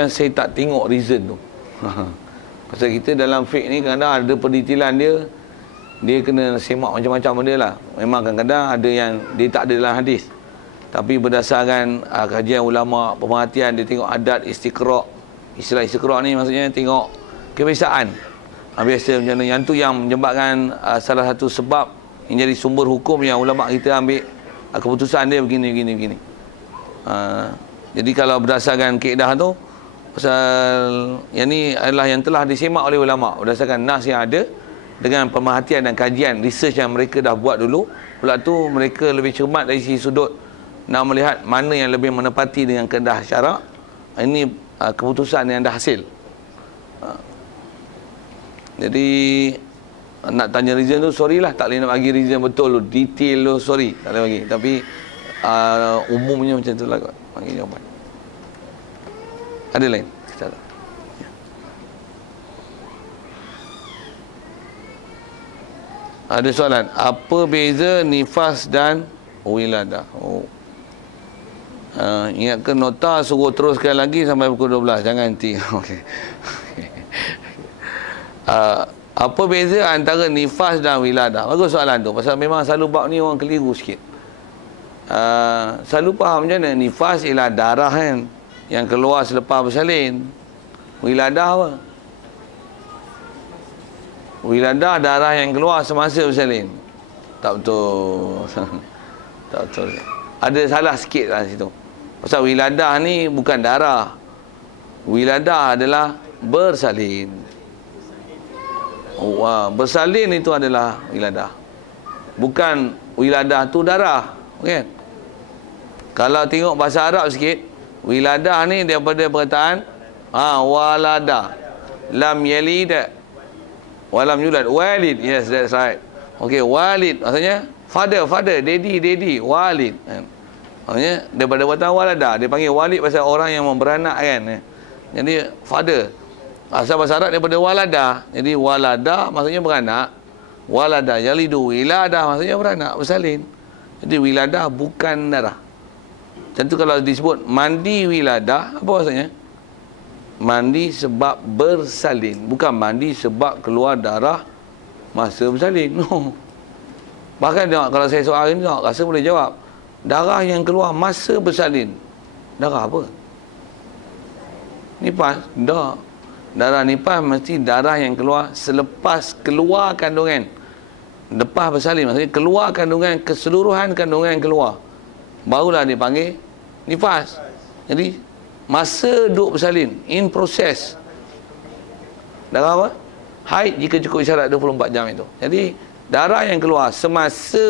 Saya tak tengok reason tu. Pasal kita dalam fiqh ni kadang-kadang ada pendetilan dia kena semak macam-macam benda lah. Memang kadang-kadang ada yang dia tak ada dalam hadis, tapi berdasarkan kajian ulama, pemerhatian, dia tengok adat istiqra'. Istilah istiqra' ni maksudnya tengok kebiasaan. Biasa macam mana, yang tu yang menyebabkan salah satu sebab yang jadi sumber hukum yang ulama kita ambil keputusan dia begini. Jadi kalau berdasarkan kaedah tu, pasal yang ni adalah yang telah disemak oleh ulama berdasarkan nas yang ada, dengan pemerhatian dan kajian research yang mereka dah buat dulu. Pula tu mereka lebih cermat dari sisi sudut nak melihat mana yang lebih menepati dengan kaedah syarak. Ini keputusan yang dah hasil. Jadi nak tanya reason tu, sorry lah, tak boleh nak bagi reason betul tu, detail tu, sorry, tak boleh bagi. Tapi umumnya macam tu lah kot, bagi jawapan. Ada lain? Ada soalan, apa beza nifas dan wiladah? Ingatkan nota, suruh teruskan lagi sampai pukul 12, jangan nanti. Okey. Apa beza antara nifas dan wiladah? Bagus soalan tu, pasal memang selalu bab ni orang keliru sikit. Selalu faham macam mana, nifas ialah darah kan, yang keluar selepas bersalin. Wiladah apa? Wiladah darah yang keluar semasa bersalin. Tak betul. Tak betul. Ada salah sikit lah situ. Pasal wiladah ni bukan darah. Wiladah adalah bersalin. Bersalin itu adalah wiladah. Bukan wiladah tu darah. Okay? Kalau tengok bahasa Arab sikit, wiladah ni daripada perkataan walada, lam yalid walam yulad, walid. Yes, that's right. Okay, walid maksudnya father, daddy, walid. Maksudnya daripada perkataan walada, dia panggil walid pasal orang yang beranak kan. Jadi father, asal bahasa Arab daripada walada. Jadi walada maksudnya beranak, walada yalidu, wiladah maksudnya beranak, bersalin. Jadi wiladah bukan darah. Macam tu kalau disebut mandi wiladah, apa maksudnya? Mandi sebab bersalin, bukan mandi sebab keluar darah masa bersalin. No. Bahkan tengok, kalau saya soal ini tengok, rasa boleh jawab. Darah yang keluar masa bersalin, darah apa? Nifas? Tak. Darah nifas mesti darah yang keluar selepas keluar kandungan. Lepas bersalin maksudnya keluar kandungan, keseluruhan kandungan keluar, barulah dipanggil nifas. Jadi masa duduk bersalin, in proses. Darah apa? Haid jika cukup isyarat 24 jam itu. Jadi darah yang keluar semasa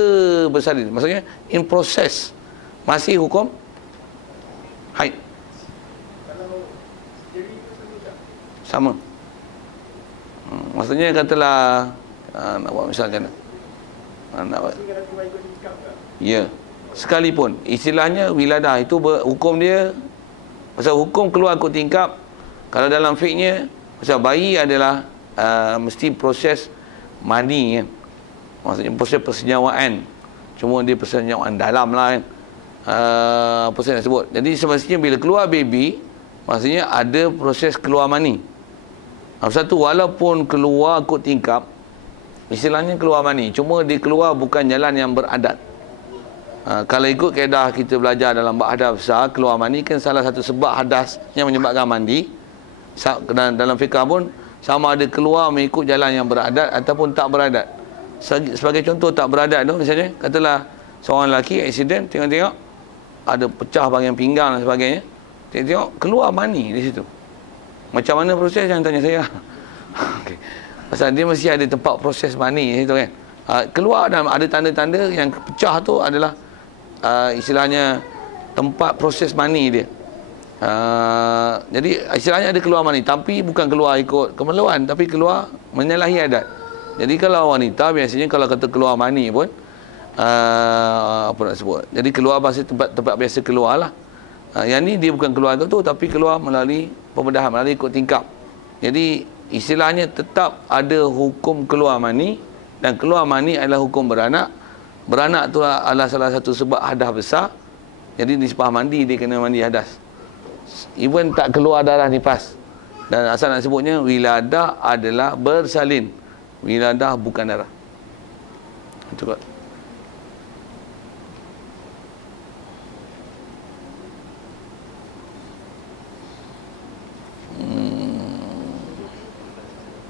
bersalin, maksudnya in proses, masih hukum haid. Sama. Maksudnya katalah nak buat misalkan nak buat, ya, sekalipun istilahnya wiladah itu hukum dia, pasal hukum keluar ikut tingkap. Kalau dalam fiqhnya, pasal bayi adalah mesti proses mani kan, maksudnya proses persenyawaan, cuma dia persenyawaan dalam lah kan, proses yang sebut. Jadi semestinya bila keluar baby, maksudnya ada proses keluar mani. Satu, walaupun keluar ikut tingkap, istilahnya keluar mani, cuma dia keluar bukan jalan yang beradat. Kalau ikut kaedah kita belajar dalam bab hadas besar, keluar mani kan salah satu sebab hadas yang menyebabkan mandi. Dan dalam fiqah pun sama ada keluar mengikut jalan yang beradat ataupun tak beradat. Sebagai contoh tak beradat tu, misalnya katalah seorang lelaki aksiden, tengok-tengok ada pecah bahagian pinggang dan sebagainya, tengok keluar mani di situ. Macam mana proses, jangan tanya saya. Okay. Pasal dia mesti ada tempat proses mani di situ kan. Keluar dan ada tanda-tanda yang pecah tu adalah istilahnya tempat proses mani dia. Jadi istilahnya ada keluar mani, tapi bukan keluar ikut kemeluan, tapi keluar menyalahi adat. Jadi kalau wanita biasanya kalau kata keluar mani pun apa nak sebut, jadi keluar pasal tempat biasa keluar lah. Yang ni dia bukan keluar tu, tapi keluar melalui pembedahan, melalui ikut tingkap. Jadi istilahnya tetap ada hukum keluar mani, dan keluar mani adalah hukum beranak. Beranak tu adalah salah satu sebab hadas besar. Jadi di sepas mandi dia kena mandi hadas. even tak keluar darah nifas. Dan asal nak sebutnya, wiladah adalah bersalin. Wiladah bukan darah. Itu kot.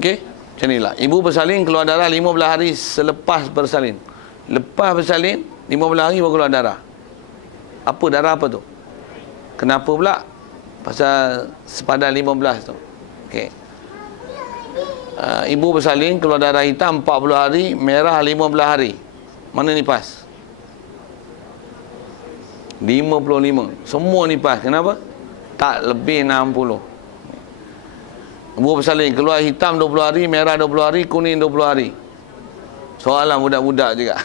Okey, macam inilah. Ibu bersalin keluar darah 15 hari selepas bersalin. Lepas bersalin 15 hari baru keluar darah. Apa darah apa tu? Kenapa pula? Pasal sepadan 15 tu. Okey. Ibu bersalin keluar darah hitam 40 hari, merah 15 hari. Mana nifas? 55. Semua nifas. Kenapa? Tak lebih 60. Ibu bersalin keluar hitam 20 hari, merah 20 hari, kuning 20 hari. Soalan budak-budak juga.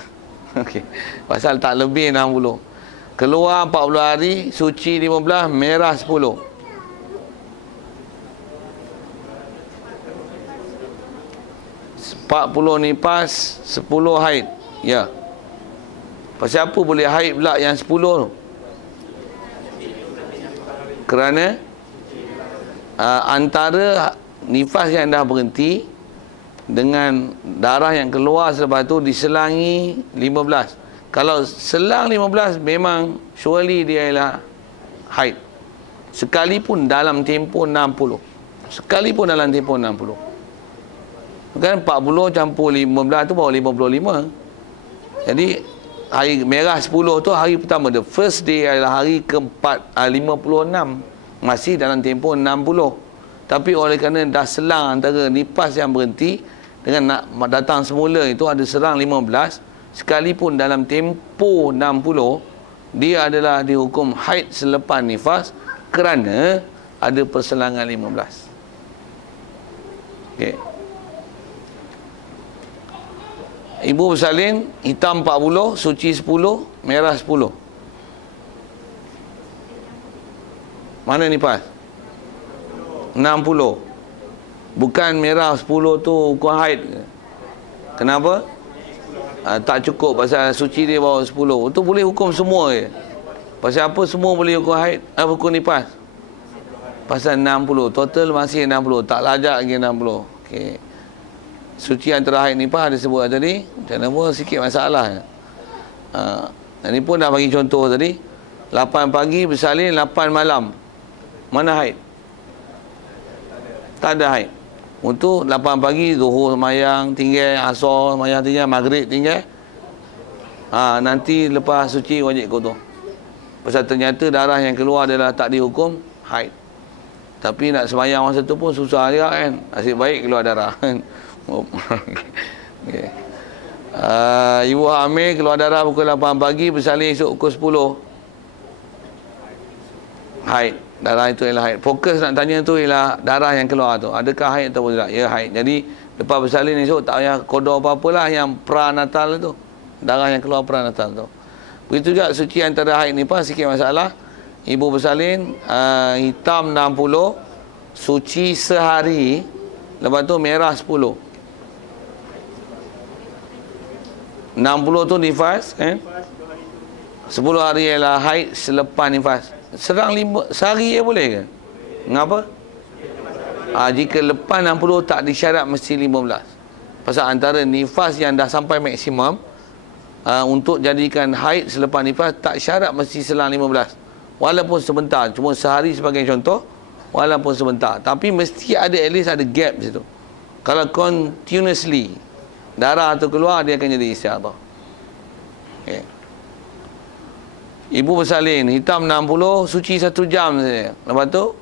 Okey. Pasal tak lebih 60. Keluar 40 hari, suci 15, merah 10. 40 nifas, 10 haid. Ya. Pasal apa boleh haid pula yang 10 tu? Kerana antara nifas yang dah berhenti dengan darah yang keluar selepas tu diselangi 15. Kalau selang 15 memang surely dia ialah haid. Sekalipun dalam tempoh 60. Sekalipun dalam tempoh 60. Kan 40 campur 15 tu baru 55. Jadi hari merah 10 tu hari pertama, the first day adalah hari keempat, 56. Masih dalam tempoh 60. Tapi oleh kerana dah selang antara nifas yang berhenti dengan nak datang semula itu ada serang 15, sekalipun dalam tempoh 60, dia adalah dihukum haid selepas nifas kerana ada perselangan 15. Okey. Ibu bersalin hitam 40, suci 10, merah 10. Mana nifas? 60. Bukan merah 10 tu hukum haid. Kenapa? Tak cukup pasal suci dia bawa 10. Itu boleh hukum semua je. Pasal apa semua boleh hukum haid? Hukum nifas? Pasal 60. Total masih 60. Tak lajak lagi 60. Okey. Suci antara haid nifas ada sebut tadi. Macam mana pun sikit masalah. Ini pun dah bagi contoh tadi. 8 pagi bersalin, 8 malam. Mana haid? Tak ada haid. Untuk 8 pagi zuhur semayang tinggal, asar semayang tinggal, maghrib tinggal. Nanti lepas suci wajib kotor. Pasal ternyata darah yang keluar adalah tak dihukum haid. Tapi nak semayang masa tu pun susah juga kan. Asyik baik keluar darah. Okay. Ibu hamil keluar darah pukul 8 pagi, bersalin esok pukul 10. Haid. Darah itu ialah haid. Fokus nak tanya tu ialah darah yang keluar tu. Adakah haid atau tidak? Ya, haid. Jadi lepas bersalin esok tak payah kodor apa-apalah yang pranatal tu. Darah yang keluar pranatal tu. Begitu juga suci antara haid ni pun sikit masalah. Ibu bersalin hitam 60, suci sehari, lepas tu merah 10. 60 tu nifas kan? 10 hari ialah haid selepas nifas. Serang sehari je boleh ke? Mengapa? Jika lepas 60 tak disyarat mesti 15. Pasal antara nifas yang dah sampai maksimum, untuk jadikan haid selepas nifas tak syarat mesti selang 15. Walaupun sebentar, cuma sehari sebagai contoh, walaupun sebentar, tapi mesti ada at least ada gap situ. Kalau continuously darah tu keluar, dia akan jadi istihadah. Okay. Ibu bersalin hitam 60, suci 1 jam saja. Lepas tu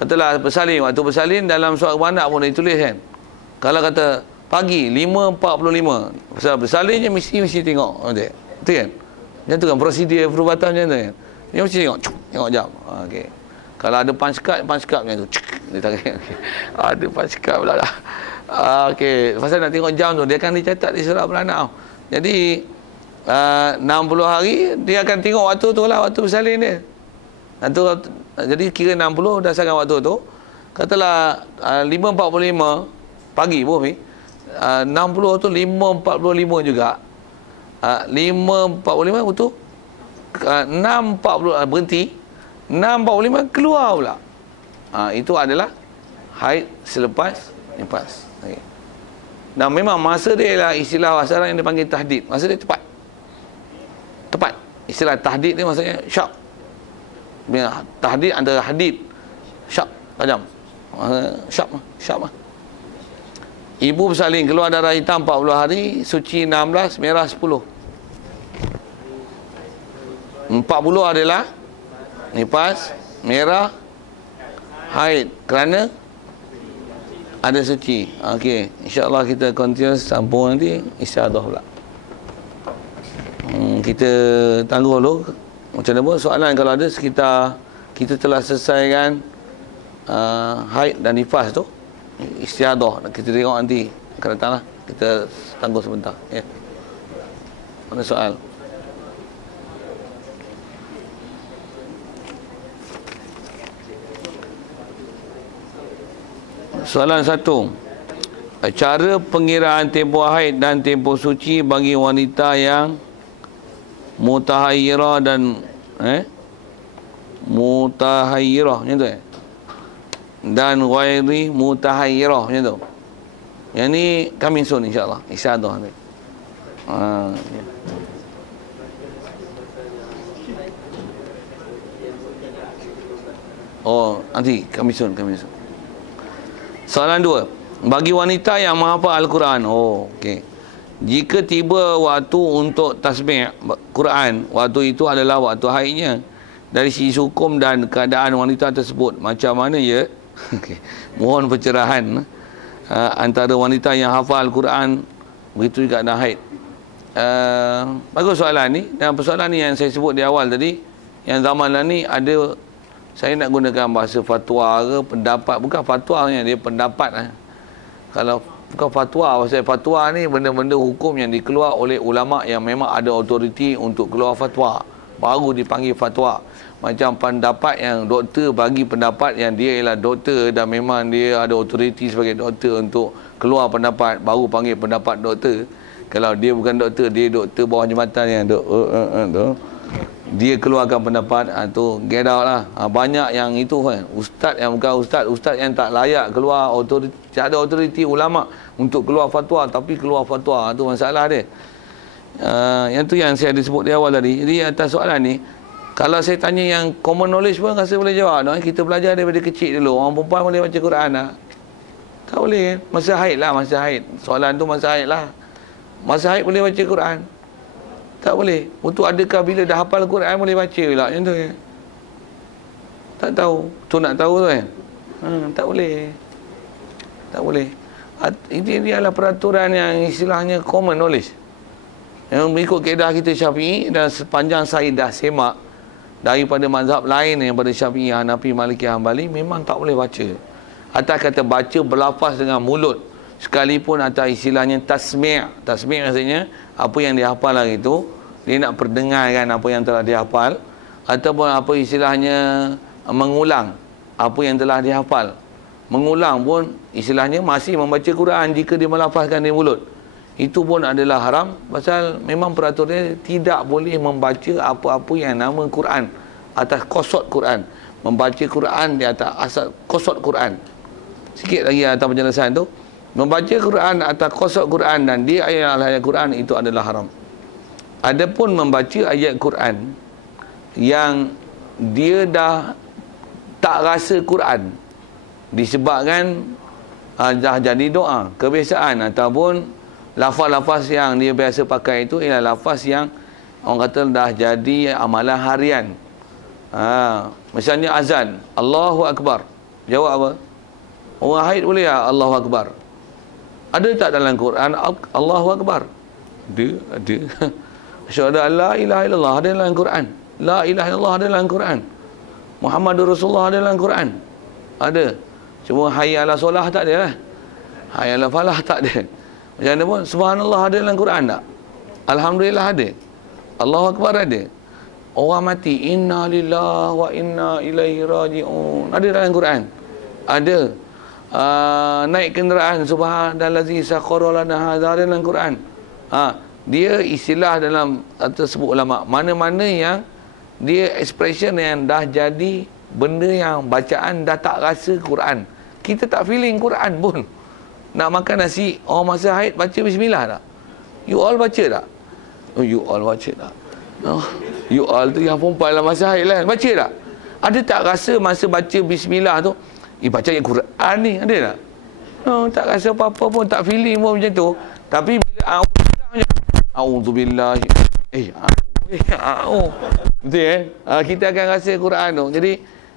katalah bersalin, waktu bersalin dalam surat bandak pun dah ditulis kan. Kalau kata pagi 5.45, pasal bersalin je mesti tengok. Betul kan? Macam tu kan prosedur perubatan macam tu kan. Dia mesti tengok jam. Okey. Kalau ada punch card macam tu. Dia tarik. Okay. Ada punch card pula lah. Okey, pasal nak tengok jam tu dia akan dicatat di surat beranak. Jadi 60 hari dia akan tengok waktu tu lah, waktu bersalin dia. Jadi kira 60 berdasarkan waktu tu. Katalah 5.45 pagi pun 60 tu 5.45 juga. 5.45 betul. 6.40 berhenti. 6.45 keluar pula. Itu adalah haid selepas nifas. Okay. Dan memang masa dia ialah istilah bahasa Arab yang dipanggil tahdid. Masa dia tepat. Tepat. Istilah tahdid ni maksudnya syak. Tahdid antara hadid, syak, tajam. Syak mah. Ibu bersalin keluar darah hitam 40 hari, suci 16, merah 10. 40 adalah nifas, merah, haid. Kerana ada suci. Okey, insya-Allah kita continue sambung nanti istiadah pula. Kita tangguh dulu. Macam mana pun soalan kalau ada sekitar kita telah selesaikan haid dan nifas tu, istiadah kita tengok nanti akan datang lah. Kita tangguh sebentar. Ya. Mana soal? Soalan 1. Cara pengiraan tempoh haid dan tempoh suci bagi wanita yang mutahayyirah dan mutahayyirah macam tu dan ghairi mutahayyirah macam tu. Yang ni coming soon insya-Allah. Isyaadah ni. Ya. Oh, nanti coming soon. Soalan 2. Bagi wanita yang menghafal Al-Quran. Oh, okey. Jika tiba waktu untuk tasbih Quran, waktu itu adalah waktu haidnya. Dari sisi hukum dan keadaan wanita tersebut, macam mana ya? Okay. Mohon pencerahan antara wanita yang hafal Al-Quran, begitu juga ada haid. Bagus soalan ni. Dan persoalan ni yang saya sebut di awal tadi, yang zaman ni ada, saya nak gunakan bahasa fatwa ke pendapat, bukan fatwa dia pendapat. Kalau bukan fatwa, pasal fatwa ni benda-benda hukum yang dikeluar oleh ulama yang memang ada autoriti untuk keluar fatwa, baru dipanggil fatwa. Macam pendapat yang doktor bagi pendapat yang dia ialah doktor dan memang dia ada autoriti sebagai doktor untuk keluar pendapat, baru panggil pendapat doktor. Kalau dia bukan doktor, dia doktor bawah jambatan yang dia keluarkan pendapat, tu get out lah. Banyak yang itu kan, ustaz yang bukan ustaz yang tak layak keluar, autoriti, ada autoriti ulama untuk keluar fatwa, tapi keluar fatwa, tu masalah dia. Yang tu yang saya disebut di awal tadi. Jadi atas soalan ni, kalau saya tanya yang common knowledge pun rasa boleh jawab. Kita belajar daripada kecil dulu. Orang perempuan boleh baca Quran tak? Tak boleh. Masa haid lah, masa haid. Soalan tu masa haid lah. Masa haid boleh baca Quran? Tak boleh. Untuk adakah bila dah hafal Quran boleh baca pula? Macam tu kan? Tak tahu. Tu nak tahu tu kan? Tak boleh. Tak boleh. Ini adalah peraturan yang istilahnya common knowledge. Yang mengikut kaedah kita Syafi'i, dan sepanjang saya dah semak daripada mazhab lain yang pada Syafi'i, Hanafi, Maliki, Hanbali, memang tak boleh baca. Atas kata baca berlafaz dengan mulut, sekalipun atas istilahnya tasmi'. Tasmi' maksudnya apa yang dihafal hari itu, dia nak perdengarkan apa yang telah dihafal, ataupun apa istilahnya mengulang apa yang telah dihafal. Mengulang pun istilahnya masih membaca Quran jika dia melafazkan di mulut. Itu pun adalah haram, pasal memang peraturannya tidak boleh membaca apa-apa yang nama Quran atas qasad Quran. Membaca Quran di atas asal qasad Quran. Sikit lagi atas penjelasan tu. Membaca Quran atas qasad Quran dan dia ayat Quran, itu adalah haram. Adapun membaca ayat Quran yang dia dah tak rasa Quran disebabkan dah jadi doa, kebiasaan, ataupun lafaz-lafaz yang dia biasa pakai itu ialah lafaz yang orang kata dah jadi amalan harian. Misalnya azan, Allahu Akbar. Jawab apa? Orang haid boleh tak Allahu Akbar? Ada tak dalam Quran Allahu Akbar? Ada. Asyhadu an la ilaha illallah ada dalam Quran. La ilaha illallah ada dalam Quran. Muhammadur Rasulullah ada dalam Quran. Ada. Cuma hayya ala solah tak ada lah. Hayya ala falah tak ada. Macam mana pun subhanallah ada dalam Quran tak? Alhamdulillah ada. Allahu Akbar ada. Orang mati inna lillahi wa inna ilaihi raji'un ada dalam Quran. Ada. Naik kenderaan subhanallazi sakhkhara lana hadza ada dalam Quran. Dia istilah dalam tersebut ulama, mana-mana yang dia expression yang dah jadi benda yang bacaan dah tak rasa Quran. Kita tak feeling Quran pun. Nak makan nasi, masa haid baca bismillah tak? You all baca tak? Oh, you all baca tak? Oh, you all tu yang perempuan lah masa haid lah. Baca tak? Ada tak rasa masa baca bismillah tu, baca yang Quran ni, ada tak? Oh, tak rasa apa-apa pun, tak feeling pun macam tu. Tapi bila A'udzubillah, betul kita akan rasa Quran tu. Jadi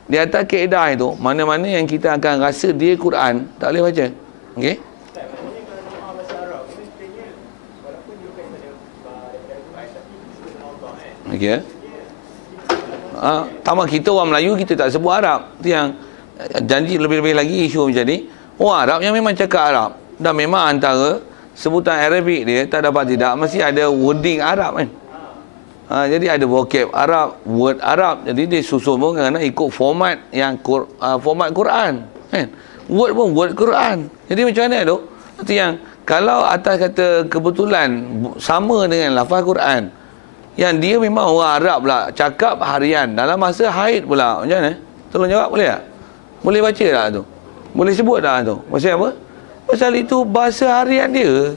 di atas kaedah itu, mana-mana yang kita akan rasa dia Quran, tak boleh baca. Okey? Okey. Tambah kita orang Melayu, kita tak sebut Arab. Itu yang janji lebih-lebih lagi isu macam ni. Orang Arab yang memang cakap Arab. Dan memang antara sebutan Arabik dia, tak dapat tidak, mesti ada wording Arab kan. Jadi ada vocab Arab, word Arab. Jadi dia susun pun kerana ikut format yang format Quran kan. Word pun word Quran. Jadi macam mana tu? Itu yang kalau atas kata kebetulan sama dengan lafaz Quran, yang dia memang orang Arab pula, cakap harian dalam masa haid pula, macam mana? Tolong jawab boleh tak? Boleh baca tak tu? Boleh sebut tak tu? Pasal apa? Pasal itu bahasa harian dia.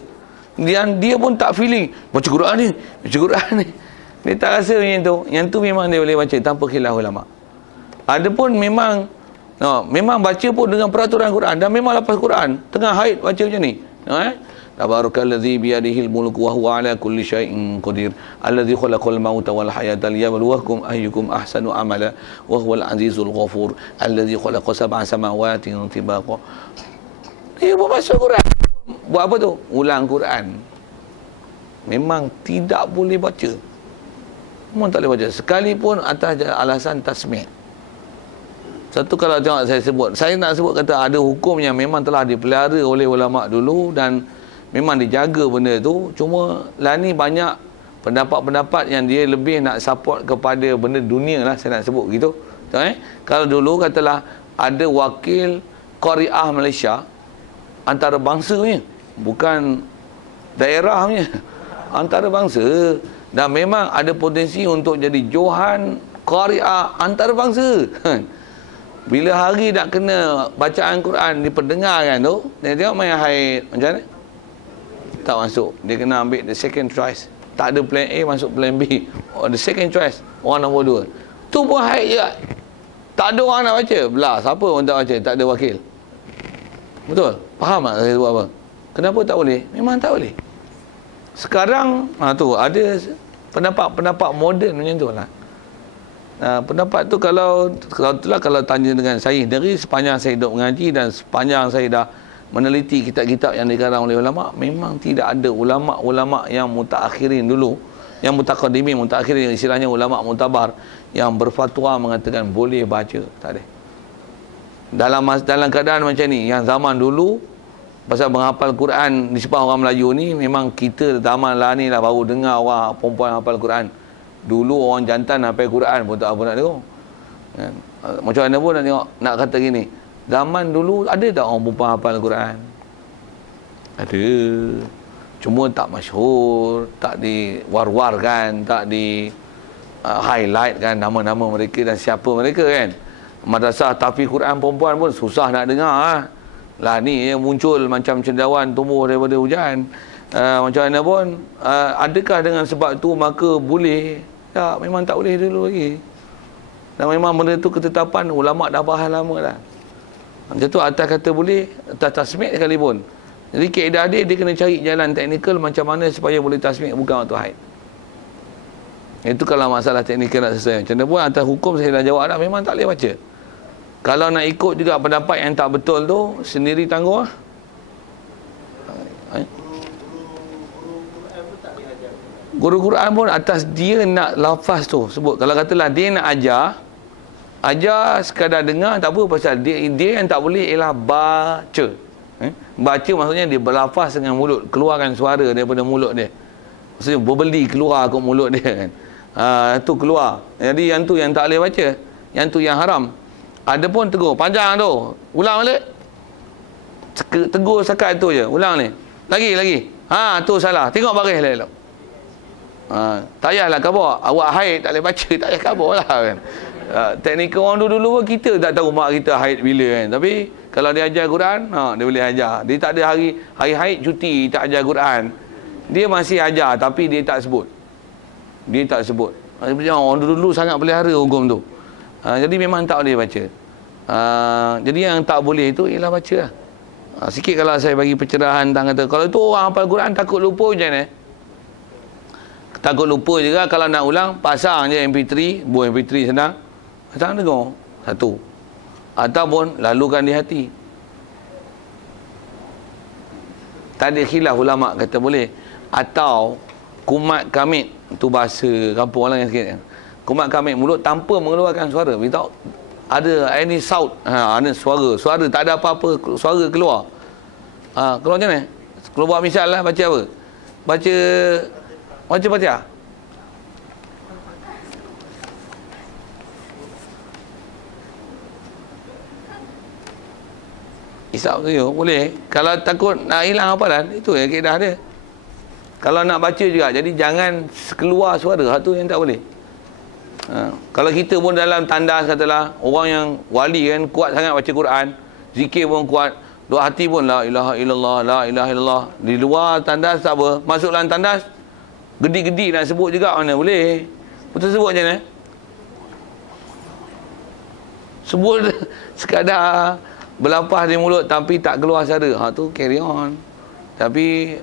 Dia pun tak feeling baca Quran ni, baca Quran ni. Dia tak rasa macam tu. Yang tu memang dia boleh baca tanpa khilaf ulama. Ada pun memang memang baca pun dengan peraturan Quran, dan memang lepas Quran tengah haid baca macam ni. Tabarakalladzi biyadihil mulku wa huwa ala kulli syai'in qadir alladzi khalaqal mauta wal hayata liyabluwakum ayyukum ahsanu amala wa huwal azizul ghafur alladzi khalaqa sab'a samawati tibaqa. Dia pun baca Quran. Buat apa tu? Ulang Quran. Memang tidak boleh baca. Memang tak boleh baca. Sekalipun atas alasan tasmi'. Satu kalau tengok saya nak sebut kata ada hukum yang memang telah dipelihara oleh ulama dulu dan memang dijaga benda tu. Cuma lah ni banyak pendapat-pendapat yang dia lebih nak support kepada benda dunia lah, saya nak sebut begitu. Kalau dulu katalah ada wakil Qari'ah Malaysia, antarabangsa punya, bukan daerah punya, antarabangsa, dan memang ada potensi untuk jadi johan Qari'ah antarabangsa. Bila hari nak kena bacaan Quran diperdengarkan tu, dia tengok main haid macam mana? Tak masuk. Dia kena ambil the second choice. Tak ada plan A, masuk plan B. The second choice, orang nombor 2. Tu pun haid je. Tak ada orang nak baca. Belah, siapa orang tak baca? Tak ada wakil. Betul? Faham tak saya sebut apa? Kenapa tak boleh? Memang tak boleh. Sekarang, tu ada pendapat-pendapat moden macam tu lah. Pendapat tu kalau tanya dengan saya dari sepanjang saya hidup mengaji dan sepanjang saya dah meneliti kitab-kitab yang dikarang oleh ulama, memang tidak ada ulama-ulama yang mutaakhirin dulu, yang mutaqaddimin, mutaakhirin, istilahnya ulama mutabar, yang berfatwa mengatakan boleh baca. Tak ada. Dalam keadaan macam ni, yang zaman dulu pasal menghafal Quran di sepanjang orang Melayu ni, memang kita zaman lah ni lah baru dengar orang perempuan hafal Quran. Dulu orang jantan hafal Quran pun tak apa nak tengok. Macam mana pun nak tengok, nak kata gini, zaman dulu ada tak orang perempuan hafal Quran? Ada. Cuma tak masyhur, tak diwar-warkan, tak di highlight kan nama-nama mereka dan siapa mereka kan. Madrasah tahfiz Quran perempuan pun susah nak dengar lah ni yang muncul macam cendawan tumbuh daripada hujan. Macam mana pun, adakah dengan sebab tu maka boleh? Tak, memang tak boleh dulu lagi. Dan memang benda tu ketetapan ulama dah bahas lama dah. Macam tu atas kata boleh, atas tasmik sekalipun. Jadi kaedah dia kena cari jalan teknikal macam mana supaya boleh tasmik bukan waktu haid. Itu kalau masalah teknikal nak selesai. Macam mana pun atas hukum saya dah jawab dah, memang tak boleh baca. Kalau nak ikut juga pendapat yang tak betul tu, sendiri tangguh lah. Guru Quran pun atas dia nak lafaz tu sebut. Kalau katalah dia nak ajar sekadar dengar tak apa, pasal dia yang tak boleh ialah baca. Baca maksudnya dia berlafaz dengan mulut, keluarkan suara daripada mulut dia. Maksudnya berbeli keluar ke mulut dia kan. Tu keluar. Jadi yang tu yang tak boleh baca. Yang tu yang haram. Ada pun tegur panjang tu. Ulang balik. Tegur sekat tu je. Ulang ni. Lagi. Tu salah. Tengok baris elok. Tak payahlah khabar. Awak haid tak boleh baca, tak payah khabar lah kan. Teknikal orang dulu pun kita tak tahu mak kita haid bila kan. Tapi kalau dia ajar Quran, dia boleh ajar. Dia tak ada hari haid cuti tak ajar Quran. Dia masih ajar tapi dia tak sebut. Dia tak sebut. Orang dulu sangat pelihara hukum tu. Jadi memang tak boleh baca. Jadi yang tak boleh itu ialah baca lah. Sikit kalau saya bagi pencerahan tentang kata, kalau tu orang hafal Quran takut lupa macam mana? Takut lupa juga kalau nak ulang, pasang je MP3, buat MP3 senang. Pasang dengar. Satu. Ataupun lalukan di hati. Tak ada khilaf ulama kata boleh. Atau kumat kamit, tu bahasa kampung orang yang sikit. Kumat kamit mulut tanpa mengeluarkan suara. Without ada any sound, ada suara tak ada apa-apa suara keluar. Keluar macam mana? Kalau buat misal lah, baca apa? Baca Fatihah. Isap tu boleh. Kalau takut nak hilang hafalan, itu ya kaedah dia. Kalau nak baca juga, jadi jangan keluar suara, tu yang tak boleh. Kalau kita pun dalam tandas katalah, orang yang wali kan kuat sangat baca Quran, zikir pun kuat, doa hati pun la ilaha illallah, la ilaha illallah. Di luar tandas tak apa, masuk dalam tandas gedi-gedi nak sebut juga mana boleh. Betul sebut macam mana? Sebut sekadar berlapah di mulut tapi tak keluar suara. Tu carry on. Tapi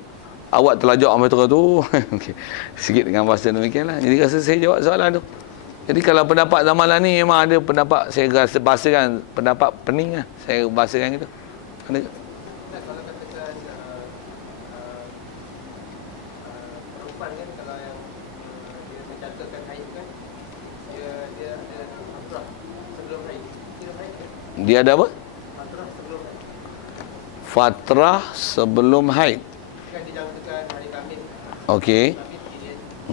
awak terlajak metro tu. Okay. Sikit dengan bahasa demikianlah. Jadi rasa saya jawab soalan tu. Jadi kalau pendapat zamanan ni memang ada pendapat, saya rasa bahasakan pendapat pening lah. Saya bahasakan gitu. Ada ke? Dia ada apa? Fatrah sebelum haid. Kan dijangkakan hari Khamis. Okey.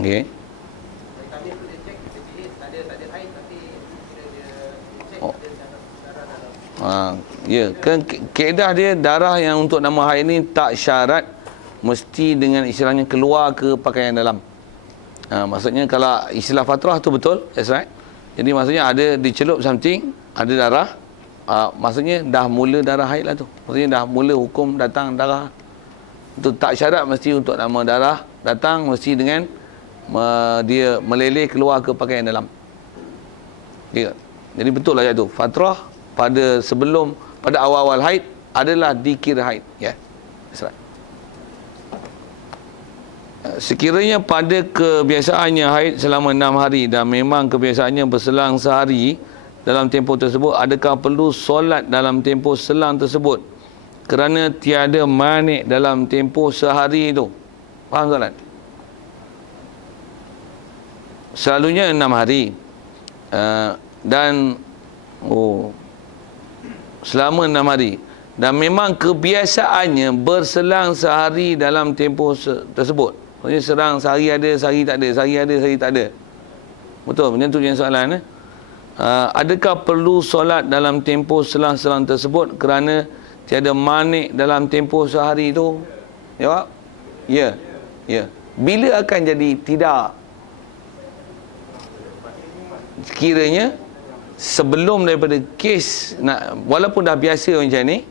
Okey. Hari Khamis tu dia cek, dia pilih tak ada haid tapi dia cek ada darah. Ya, kan kaedah dia darah yang untuk nama haid ni tak syarat mesti dengan istilahnya keluar ke pakaian dalam. Maksudnya kalau istilah fatrah tu betul, that's right. Jadi maksudnya ada dicelup something, ada darah. Maksudnya dah mula darah haid lah tu. Maksudnya dah mula hukum datang darah. Itu tak syarat mesti untuk nama darah datang mesti dengan dia meleleh keluar ke pakaian dalam. Ya. Jadi betul lah tu. Fatrah pada sebelum, pada awal-awal haid adalah dikira haid. Ya. That's right. Sekiranya pada kebiasaannya haid selama 6 hari dan memang kebiasaannya berselang sehari dalam tempoh tersebut, adakah perlu solat dalam tempoh selang tersebut kerana tiada manik dalam tempoh sehari itu? Faham soalan? Selalunya 6 hari dan selama 6 hari dan memang kebiasaannya berselang sehari dalam tempoh tersebut. Maksudnya serang sehari ada, sehari tak ada, sehari ada, sehari tak ada. Betul, macam tu yang soalan. Adakah perlu solat dalam tempoh selang-selang tersebut kerana tiada manik dalam tempoh sehari itu? Jawab? Ya. Ya. Bila akan jadi tidak? Kiranya sebelum daripada kes walaupun dah biasa macam ni,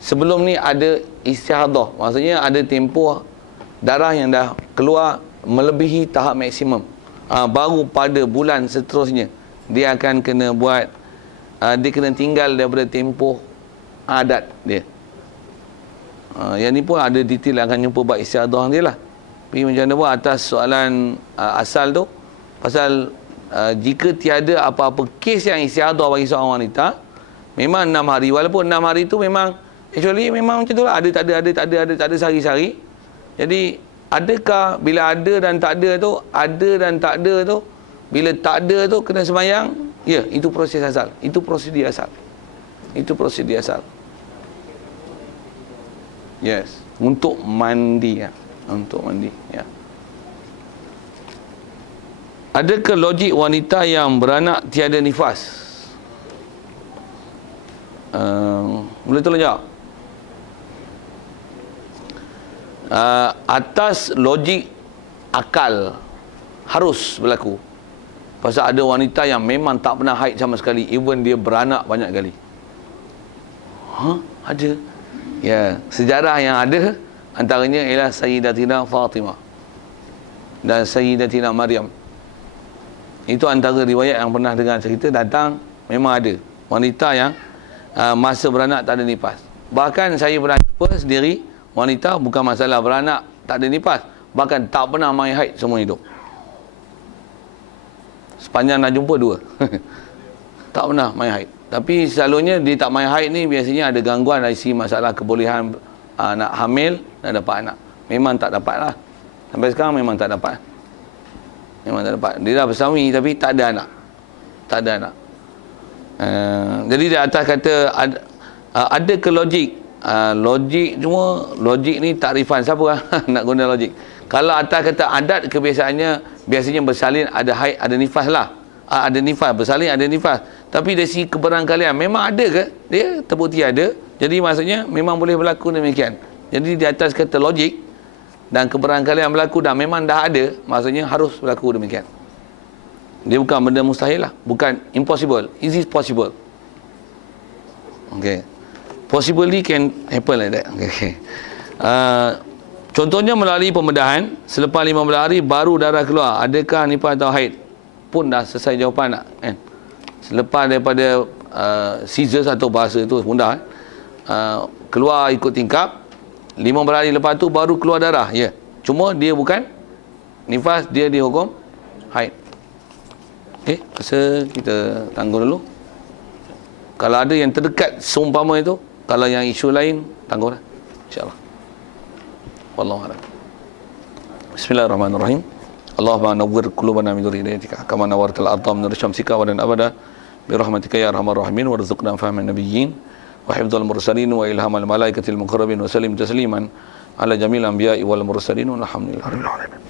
sebelum ni ada istihadah, maksudnya ada tempoh darah yang dah keluar melebihi tahap maksimum, baru pada bulan seterusnya dia akan kena buat, dia kena tinggal daripada tempoh adat dia. Yang ni pun ada detail akan jumpa bab istiadah dia lah. Tapi macam mana buat atas soalan asal tu, pasal jika tiada apa-apa kes yang istiadah bagi seorang wanita, memang 6 hari, walaupun 6 hari tu memang actually memang macam tu lah, ada tak ada sehari-sehari. Jadi adakah bila ada dan tak ada tu, bila tak ada tu kena sembahyang? Ya, itu proses asal. Itu prosedur asal. Yes, untuk mandi ya. Untuk mandi ya. Adakah logik wanita yang beranak tiada nifas? Boleh tolong jawab? Atas logik akal harus berlaku. Pasal ada wanita yang memang tak pernah haid sama sekali, even dia beranak banyak kali. Ada. Ya, sejarah yang ada antaranya ialah Sayyidatina Fatimah dan Sayyidatina Maryam. Itu antara riwayat yang pernah dengar cerita, datang memang ada wanita yang masa beranak tak ada nifas. Bahkan saya pernah jumpa sendiri wanita bukan masalah beranak tak ada nifas, bahkan tak pernah main haid semua hidup. Sepanjang nak jumpa dua. Tak pernah main haid. Tapi selalunya dia tak main haid ni biasanya ada gangguan dari segi masalah kebolehan nak hamil, nak dapat anak. Memang tak dapat lah. Sampai sekarang memang tak dapat. Memang tak dapat. Dia dah bersuami tapi tak ada anak. Tak ada anak. Jadi di atas kata ada ke logik. Logik cuma, logik ni takrifan. Siapa lah nak guna logik? Kalau atas kata adat, kebiasaannya biasanya bersalin ada haid, ada nifas lah. Ada nifas, bersalin ada nifas. Tapi dari segi keberangkalian, memang ada ke? Dia terbukti ada. Jadi maksudnya memang boleh berlaku demikian. Jadi di atas kata logik dan keberangkalian berlaku dan memang dah ada, maksudnya harus berlaku demikian. Dia bukan benda mustahil lah. Bukan impossible. Is it possible? Okay. Possibly can happen like that. Okay. Contohnya melalui pembedahan, selepas 15 hari baru darah keluar. Adakah nifas atau haid? Pun dah selesai jawapan nak. Kan? Selepas daripada scissors atau bahasa itu mudah. Keluar ikut tingkap. 15 hari lepas tu baru keluar darah. Ya. Cuma dia bukan nifas, dia dihukum haid. Okey, rasa kita tangguh dulu. Kalau ada yang terdekat seumpama itu, kalau yang isu lain, tangguhlah. InsyaAllah. Wallahu a'lam. Bismillahirrahmanirrahim. Allahumma nawwir qulubana min nuri hidayatika kama nawwartal ardha min nuri syamsika wa lan abada bi rahmatika ya arhamar rahimin warzuqna fahman nabiyyin wa hifdzal mursalin wa ilhamal malaikatil muqarrabin wa sallim tasliman ala jamil anbiya'i wal mursalin walhamdulillahi rabbil alamin.